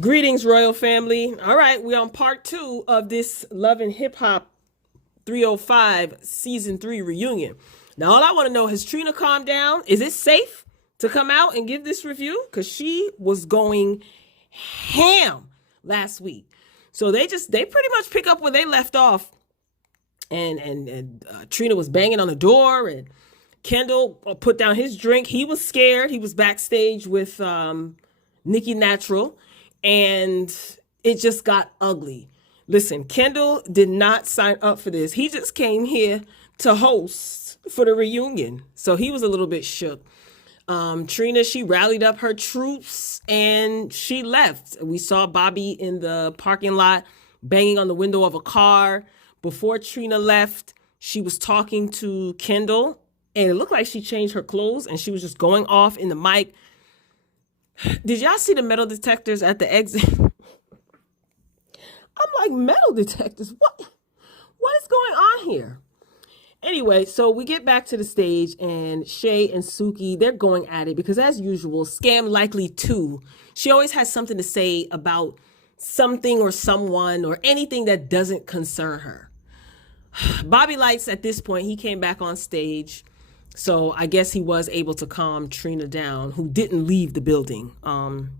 Greetings, royal family. All right, we're on part 2 of this Love and Hip Hop 305 season 3 reunion. Now, all I want to know, has Trina calmed down? Is it safe to come out and give this review? Because she was going ham last week. So they pretty much pick up where they left off. And Trina was banging on the door, and Kendall put down his drink. He was scared. He was backstage with Nikki Natural. And it just got ugly. Listen, Kendall did not sign up for this. He just came here to host for the reunion. So he was a little bit shook. Trina, she rallied up her troops and she left. We saw Bobby in the parking lot banging on the window of a car. Before Trina left, she was talking to Kendall, and it looked like she changed her clothes and she was just going off in the mic. Did y'all see the metal detectors at the exit? I'm like, metal detectors? What is going on here? Anyway, so we get back to the stage, and Shay and Suki, they're going at it because, as usual, Scam Likely 2, she always has something to say about something or someone or anything that doesn't concern her. Bobby Lights, at this point, he came back on stage. So I guess he was able to calm Trina down, who didn't leave the building.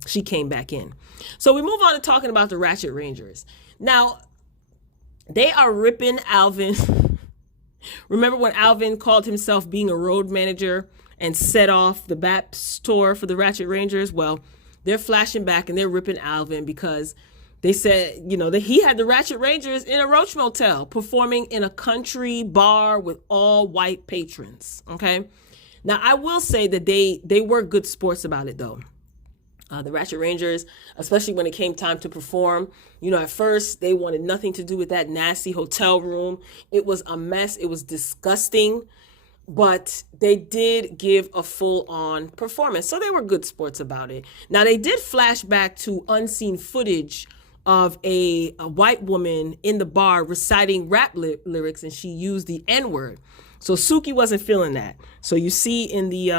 She came back in. So we move on to talking about the Ratchet Rangers. Now, they are ripping Alvin. Remember when Alvin called himself being a road manager and set off the BAP store for the Ratchet Rangers? Well, they're flashing back and they're ripping Alvin because they said, that he had the Ratchet Rangers in a Roach Motel performing in a country bar with all white patrons. Okay. Now, I will say that they were good sports about it, though. The Ratchet Rangers, especially when it came time to perform, at first they wanted nothing to do with that nasty hotel room. It was a mess. It was disgusting. But they did give a full-on performance. So they were good sports about it. Now, they did flash back to unseen footage of a white woman in the bar reciting rap lyrics, and she used the N-word. So Suki wasn't feeling that. So you see in the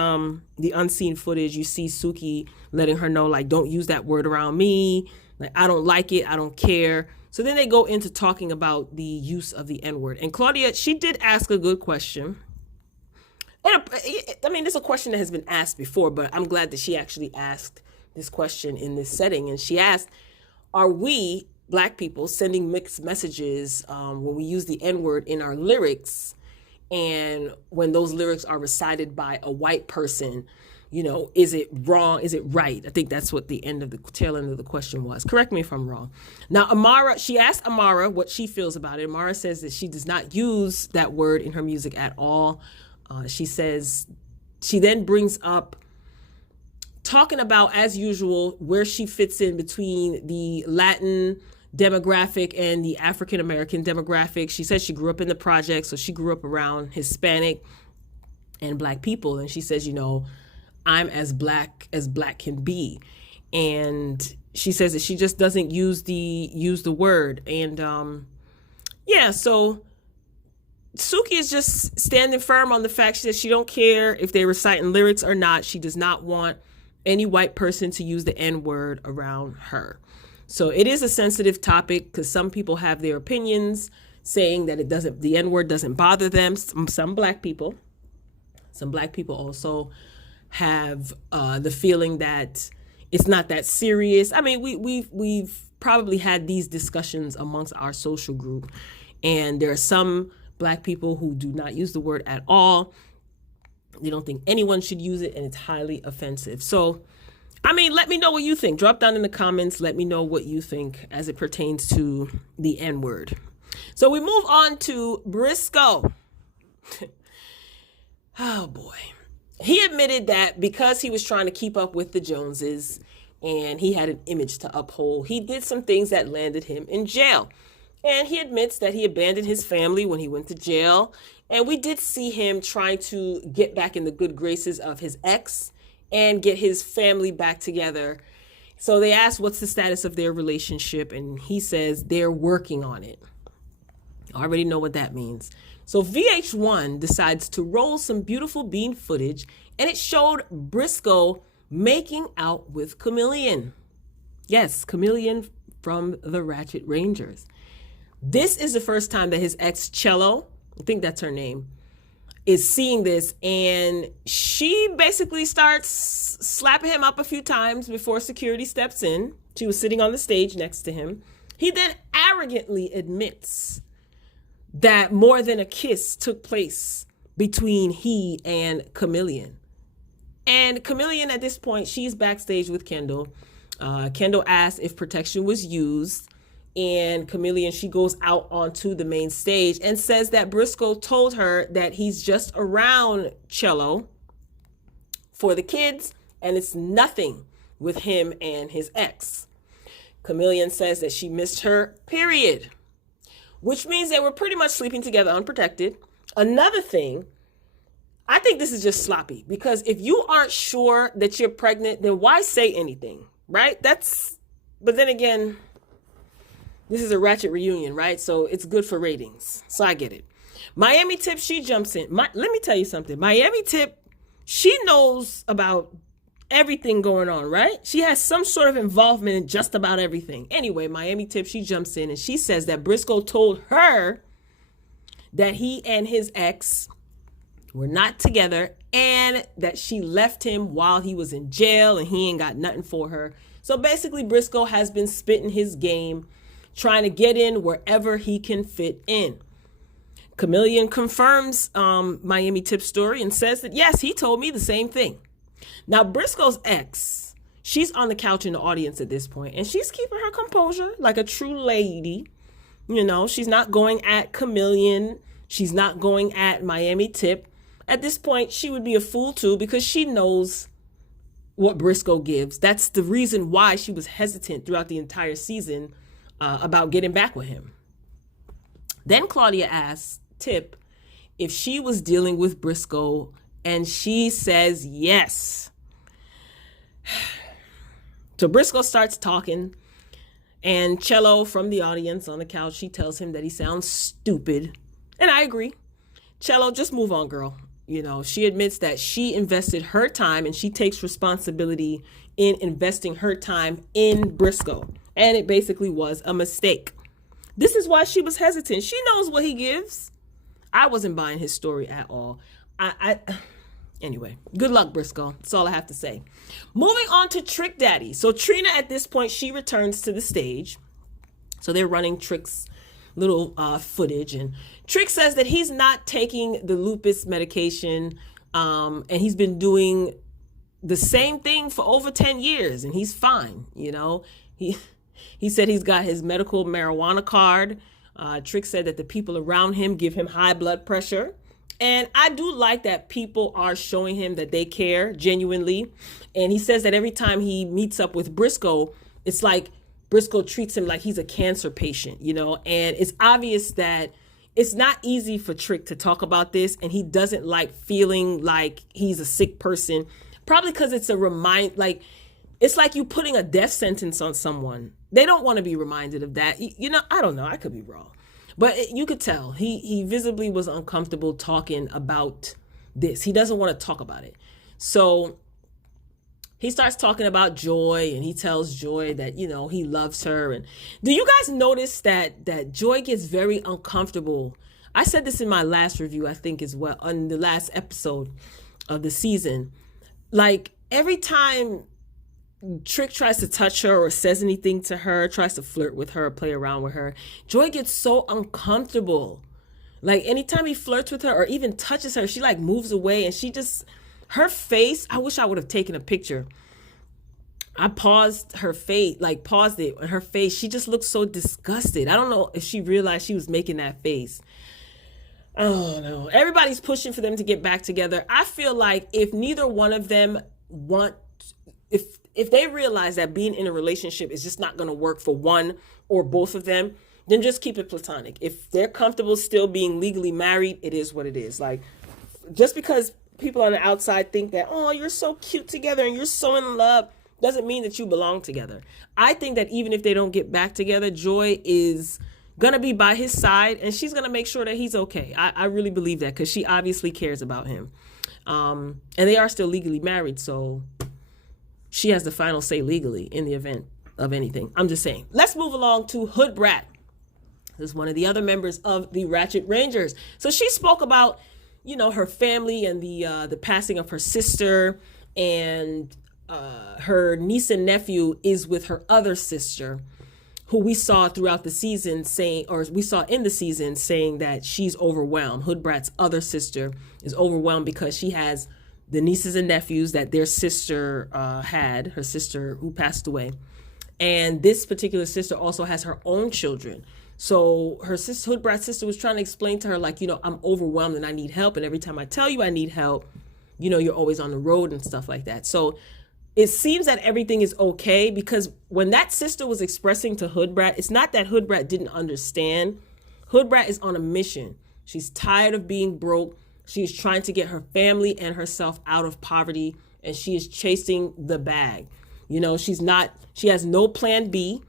unseen footage, you see Suki letting her know, like, don't use that word around me. Like, I don't like it. I don't care. So then they go into talking about the use of the N-word. And Claudia, she did ask a good question. And I mean, this is a question that has been asked before, but I'm glad that she actually asked this question in this setting. And she asked, are we, Black people, sending mixed messages when we use the N-word in our lyrics? And when those lyrics are recited by a white person, is it wrong? Is it right? I think that's what the tail end of the question was. Correct me if I'm wrong. Now, she asked Amara what she feels about it. Amara says that she does not use that word in her music at all. She says, she then brings up talking about, as usual, where she fits in between the Latin demographic and the African American demographic. She says she grew up in the project, so she grew up around Hispanic and Black people. And she says, I'm as black can be. And she says that she just doesn't use the word. And so Suki is just standing firm on the fact that she don't care if they're reciting lyrics or not. She does not want any white person to use the N-word around her. So it is a sensitive topic because some people have their opinions saying that the N-word doesn't bother them. Some Black people also have the feeling that it's not that serious. I mean, we've probably had these discussions amongst our social group, and there are some Black people who do not use the word at all. They don't think anyone should use it, and it's highly offensive. So, I mean, let me know what you think. Drop down in the comments. Let me know what you think as it pertains to the N-word. So we move on to Briscoe. Oh, boy. He admitted that because he was trying to keep up with the Joneses and he had an image to uphold, he did some things that landed him in jail. And he admits that he abandoned his family when he went to jail. And we did see him trying to get back in the good graces of his ex and get his family back together. So they asked what's the status of their relationship, and he says they're working on it. I already know what that means. So VH1 decides to roll some beautiful bean footage, and it showed Briscoe making out with Chameleon. Yes, Chameleon from the Ratchet Rangers. This is the first time that his ex Cello, I think that's her name, is seeing this, and she basically starts slapping him up a few times before security steps in. She was sitting on the stage next to him. He then arrogantly admits that more than a kiss took place between he and Chameleon. And Chameleon, at this point, she's backstage with Kendall. Kendall asks if protection was used, and Chameleon, she goes out onto the main stage and says that Briscoe told her that he's just around Cello for the kids, and it's nothing with him and his ex. Chameleon says that she missed her period, which means they were pretty much sleeping together unprotected. Another thing, I think this is just sloppy, because if you aren't sure that you're pregnant, then why say anything, right? But then again, this is a Ratchet reunion, right? So it's good for ratings. So I get it. Miami Tip, she jumps in. Let me tell you something. Miami Tip, she knows about everything going on, right? She has some sort of involvement in just about everything. Anyway, Miami Tip, she jumps in and she says that Briscoe told her that he and his ex were not together and that she left him while he was in jail and he ain't got nothing for her. So basically, Briscoe has been spitting his game, trying to get in wherever he can fit in. Chameleon confirms Miami Tip's story and says that, yes, he told me the same thing. Now, Briscoe's ex, she's on the couch in the audience at this point, and she's keeping her composure like a true lady. You know, she's not going at Chameleon. She's not going at Miami Tip. At this point, she would be a fool too, because she knows what Briscoe gives. That's the reason why she was hesitant throughout the entire season about getting back with him. Then Claudia asks Tip if she was dealing with Briscoe, and she says yes. So Briscoe starts talking, and Cello from the audience on the couch, she tells him that he sounds stupid. And I agree. Cello, just move on, girl. You know, she admits that she invested her time and she takes responsibility in investing her time in Briscoe. And it basically was a mistake. This is why she was hesitant. She knows what he gives. I wasn't buying his story at all. Anyway, good luck, Briscoe. That's all I have to say. Moving on to Trick Daddy. So Trina, at this point, she returns to the stage. So they're running Trick's little footage. And Trick says that he's not taking the lupus medication. And he's been doing the same thing for over 10 years. And he's fine, you know. He said he's got his medical marijuana card. Trick said that the people around him give him high blood pressure. And I do like that people are showing him that they care genuinely. And he says that every time he meets up with Briscoe, it's like Briscoe treats him like he's a cancer patient, you know. And it's obvious that it's not easy for Trick to talk about this. And he doesn't like feeling like he's a sick person. Probably because it's it's like you putting a death sentence on someone. They don't want to be reminded of that. You know, I don't know. I could be wrong. But you could tell he visibly was uncomfortable talking about this. He doesn't want to talk about it. So he starts talking about Joy, and he tells Joy that, you know, he loves her. And do you guys notice that Joy gets very uncomfortable? I said this in my last review, I think, as well, on the last episode of the season. Like, every time Trick tries to touch her or says anything to her, tries to flirt with her, play around with her, Joy gets so uncomfortable. Like, anytime he flirts with her or even touches her, she like moves away, and she just, her face, I wish I would have taken a picture. I paused her face, paused it, and her face, she just looked so disgusted. I don't know if she realized she was making that face. I don't know. Everybody's pushing for them to get back together. I feel like if neither one of them if they realize that being in a relationship is just not going to work for one or both of them, then just keep it platonic. If they're comfortable still being legally married, it is what it is. Like, just because people on the outside think that, oh, you're so cute together and you're so in love, doesn't mean that you belong together. I think that even if they don't get back together, Joy is going to be by his side, and she's going to make sure that he's okay. I really believe that, because she obviously cares about him. And they are still legally married, so she has the final say legally in the event of anything. I'm just saying. Let's move along to Hoodrat. This is one of the other members of the Ratchet Rangers. So she spoke about, you know, her family and the passing of her sister, and her niece and nephew is with her other sister, who we saw throughout the season saying, or we saw in the season saying that she's overwhelmed. Hoodrat's other sister is overwhelmed because she has the nieces and nephews that their sister had, her sister who passed away. And this particular sister also has her own children. So her sister, Hoodrat's sister, was trying to explain to her, like, you know, I'm overwhelmed and I need help. And every time I tell you I need help, you know, you're always on the road and stuff like that. So it seems that everything is okay, because when that sister was expressing to Hoodrat, it's not that Hoodrat didn't understand. Hoodrat is on a mission. She's tired of being broke. She's trying to get her family and herself out of poverty, and she is chasing the bag. You know, she has no plan B,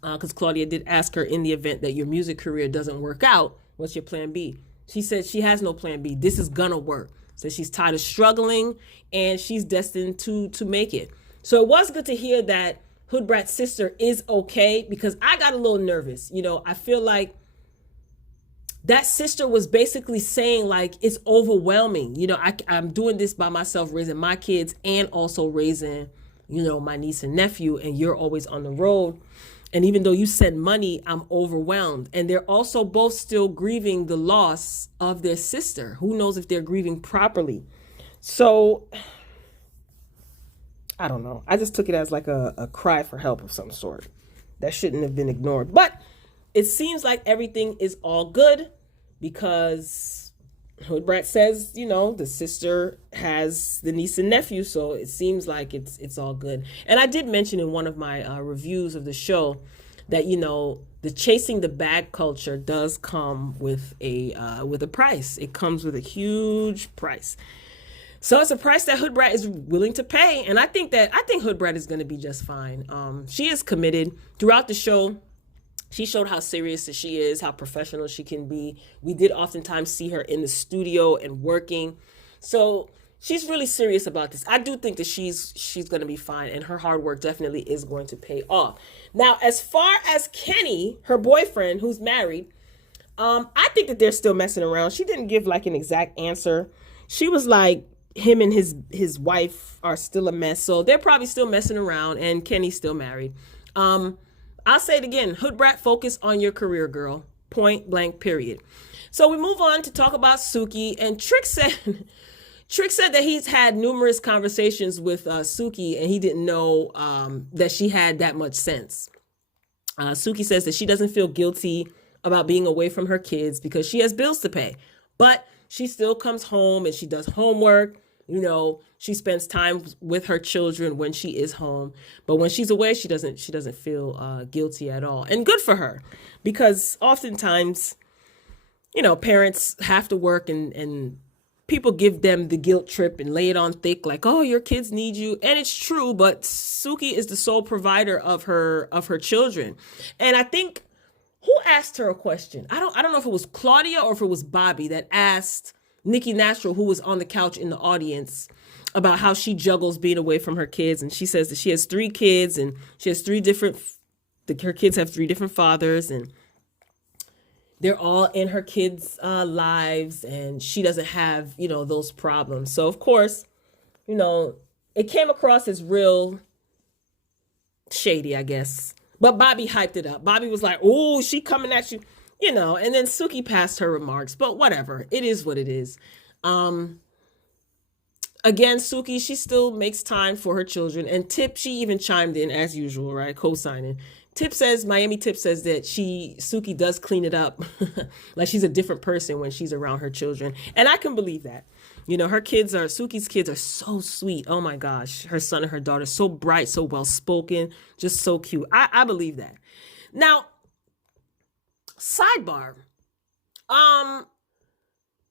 because Claudia did ask her in the event that your music career doesn't work out, what's your plan B? She said she has no plan B. This is gonna work. So she's tired of struggling, and she's destined to make it. So it was good to hear that Hoodrat's sister is okay, because I got a little nervous. You know, I feel like that sister was basically saying, like, it's overwhelming. You know, I'm doing this by myself, raising my kids and also raising, you know, my niece and nephew, and you're always on the road. And even though you send money, I'm overwhelmed. And they're also both still grieving the loss of their sister. Who knows if they're grieving properly? So I don't know. I just took it as like a cry for help of some sort that shouldn't have been ignored. But it seems like everything is all good, because Hoodrat says, you know, the sister has the niece and nephew, so it seems like it's all good. And I did mention in one of my reviews of the show that, you know, the chasing the bag culture does come with a price. It comes with a huge price. So it's a price that Hoodrat is willing to pay, and I think Hoodrat is going to be just fine. She is committed throughout the show. She showed how serious she is, how professional she can be. We did oftentimes see her in the studio and working. So she's really serious about this. I do think that she's going to be fine, and her hard work definitely is going to pay off. Now, as far as Kenny, her boyfriend, who's married, I think that they're still messing around. She didn't give like an exact answer. She was like, him and his wife are still a mess. So they're probably still messing around, and Kenny's still married. I'll say it again. Hoodrat, focus on your career, girl. Point blank, period. So we move on to talk about Suki. And Trick said that he's had numerous conversations with Suki, and he didn't know that she had that much sense. Suki says that she doesn't feel guilty about being away from her kids because she has bills to pay. But she still comes home and she does homework. You know, she spends time with her children when she is home, but when she's away, she doesn't feel guilty at all. And good for her, because oftentimes, you know, parents have to work, and people give them the guilt trip and lay it on thick, like, oh, your kids need you. And it's true, but Suki is the sole provider of her children. And I think, who asked her a question? I don't know if it was Claudia or if it was Bobby that asked Nikki Natural, who was on the couch in the audience, about how she juggles being away from her kids. And she says that she has 3 kids, and she has her kids have 3 different fathers, and they're all in her kids' lives, and she doesn't have, you know, those problems. So of course, you know, it came across as real shady, I guess. But Bobby hyped it up. Bobby was like, oh, she coming at you. You know, and then Suki passed her remarks, but whatever. It is what it is. Again, Suki, she still makes time for her children. And Tip, she even chimed in as usual, right? Co-signing. Miami Tip says that Suki does clean it up. Like she's a different person when she's around her children. And I can believe that. You know, Suki's kids are so sweet. Oh my gosh. Her son and her daughter, so bright, so well-spoken, just so cute. I believe that. Now, sidebar,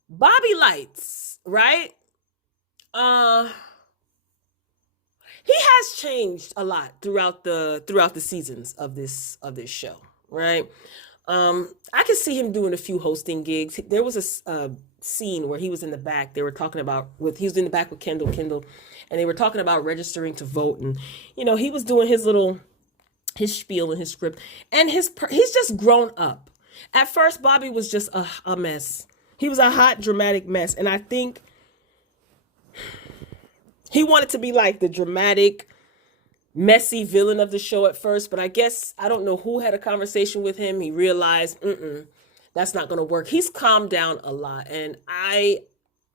Bobby Lights, right? He has changed a lot throughout the seasons of this show, right? I can see him doing a few hosting gigs. There was a scene where he was in the back. He was in the back with Kendall, and they were talking about registering to vote, and you know, he was doing his little his spiel and his script, and he's just grown up. At first, Bobby was just a mess. He was a hot, dramatic mess, and I think he wanted to be like the dramatic, messy villain of the show at first, but I guess, I don't know who had a conversation with him. He realized, that's not going to work. He's calmed down a lot, and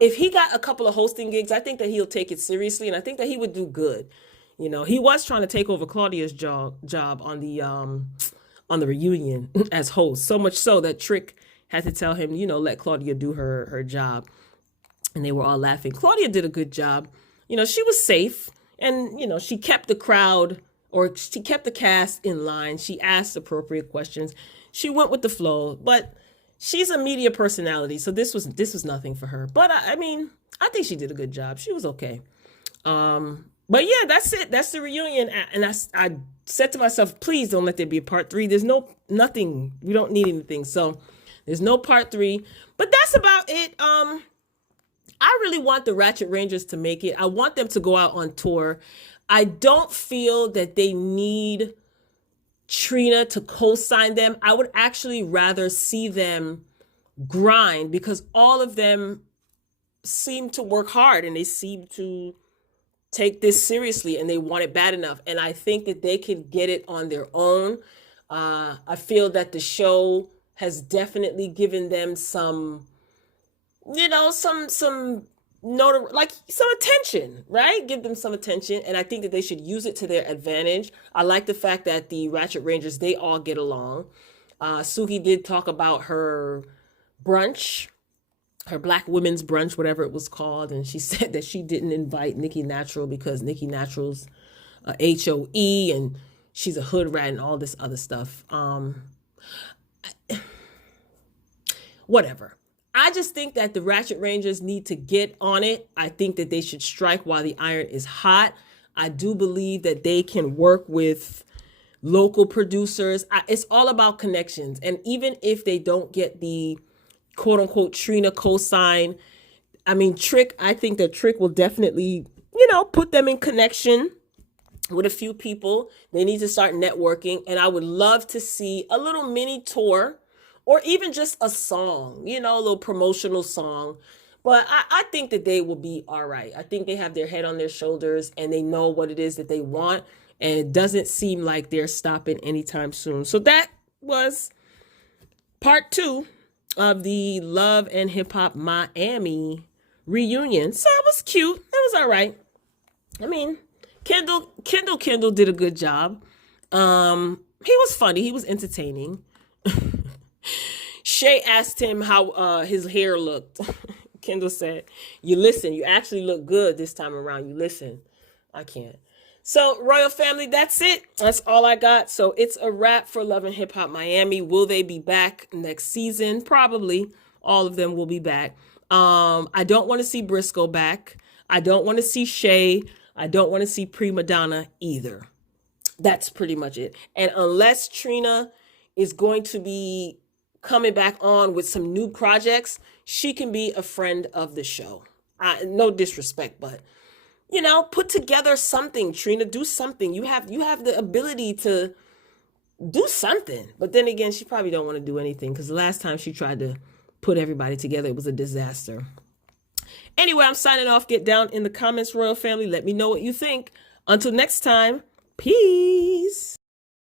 if he got a couple of hosting gigs, I think that he'll take it seriously, and I think that he would do good. You know, he was trying to take over Claudia's job on the reunion as host, so much so that Trick had to tell him, let Claudia do her job, and they were all laughing. Claudia did a good job. She was safe, and she kept the crowd, or she kept the cast in line. She asked appropriate questions. She went with the flow, but she's a media personality, so this was nothing for her. But I think she did a good job. She was okay. But yeah, that's it. That's the reunion. And I said to myself, please don't let there be a part 3. There's nothing. We don't need anything. So there's no part 3. But that's about it. I really want the Ratchet Rangers to make it. I want them to go out on tour. I don't feel that they need Trina to co-sign them. I would actually rather see them grind, because all of them seem to work hard and they seem to take this seriously and they want it bad enough. And I think that they can get it on their own. I feel that the show has definitely given them some attention, right? Give them some attention. And I think that they should use it to their advantage. I like the fact that the Ratchet Rangers, they all get along. Suki did talk about her brunch, her Black women's brunch, whatever it was called. And she said that she didn't invite Nikki Natural because Nikki Natural's HOE and she's a hood rat and all this other stuff. Whatever. I just think that the Ratchet Rangers need to get on it. I think that they should strike while the iron is hot. I do believe that they can work with local producers. It's all about connections. And even if they don't get the quote unquote Trina cosign, Trick, I think that Trick will definitely, put them in connection with a few people. They need to start networking. And I would love to see a little mini tour, or even just a song, a little promotional song. But I think that they will be all right. I think they have their head on their shoulders and they know what it is that they want. And it doesn't seem like they're stopping anytime soon. So that was part 2 of the Love and Hip Hop Miami reunion. So it was cute. It was all right. Kendall did a good job. He was funny. He was entertaining. Shay asked him how his hair looked. Kendall said, you actually look good this time around. You listen. I can't. So, Royal Family, that's it. That's all I got. So, it's a wrap for Love and Hip Hop Miami. Will they be back next season? Probably. All of them will be back. I don't want to see Briscoe back. I don't want to see Shay. I don't want to see Prima Donna either. That's pretty much it. And unless Trina is going to be coming back on with some new projects, she can be a friend of the show. No disrespect, but put together something. Trina, do something. You have the ability to do something. But then again, she probably don't want to do anything, because the last time she tried to put everybody together, it was a disaster. Anyway, I'm signing off. Get down in the comments, Royal Family. Let me know what you think. Until next time, peace.